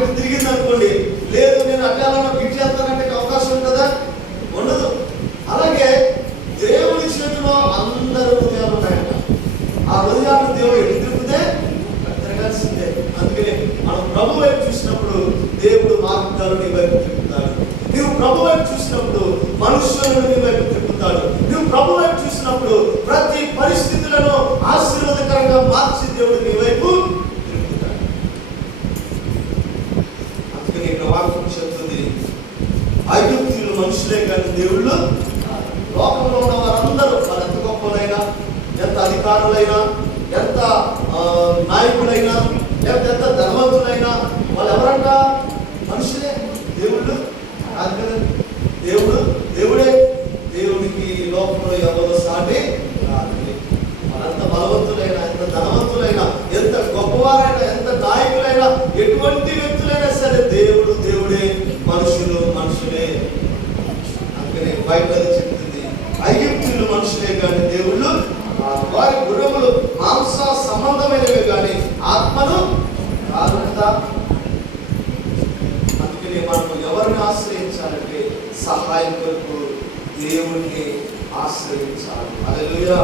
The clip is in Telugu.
ఇటు తిరిగింది అనుకోండి, లేదు నేను అడ్డాలను గిట్ చేస్తానంటే అవకాశం ఉంటుందా? ఉండదు. అలాగే దేవుడి చేతిలో అందరూ హృదయాలు ఉన్నాయంట. ఆ హృదయాలను దేవుడు ఎటు తిరిగితే తిరగాల్సిందే. అందుకని మనం ప్రభు వైపు చూసినప్పుడు దేవుడు మార్గాలు నీ వైపు తిప్పుతాడు. నువ్వు ప్రభు వైపు చూసినప్పుడు మనుషులను నీ వైపు తిప్పుతాడు. నువ్వు ప్రభు వైపు చూసినప్పుడు ప్రతి పరిస్థితులను ఆశీర్వాదకరంగా మార్చి దేవుడు నీ వైపు తిప్పుతాడు. అందుకని ఇక్కడ వాక్యం చెప్తుంది, ఐగుప్తీయులు మనుషులే కానీ దేవుళ్ళు. లోకంలో ఉన్న వారందరూ వాళ్ళు ఎంత గొప్పలైనా, ఎంత అధికారులైనా, ఎంత నాయకులైనా, లేకపోతే ఎంత ధనవంతులైనా వాళ్ళు ఎవరంట? మనుషులే. దేవుళ్ళు కాదు కదండి. దేవుడే. దేవుడికి లోకంలో ఎవరో సాటి రాదు. వాళ్ళంత బలవంతులైనా, ఎంత ధనవంతులైనా, ఎంత గొప్పవారైనా, ఎంత నాయకులైనా, ఎటువంటి వ్యక్తులైనా సరే దేవుడే, మనుషులు మనుషులే. అందుకని బైబిల్ చెప్తుంది, ఐగుప్తీయులు మనుషులే కానీ దేవుళ్ళు వారి గుర్రములు మాంస సంబంధమైనవి కానీ ఆత్మను కాదంట. అందుకని మనం ఎవరిని ఆశ్రయించాలంటే సహాయం కొరకు దేవుణ్ణి ఆశ్రయించాలి. హల్లెలూయా.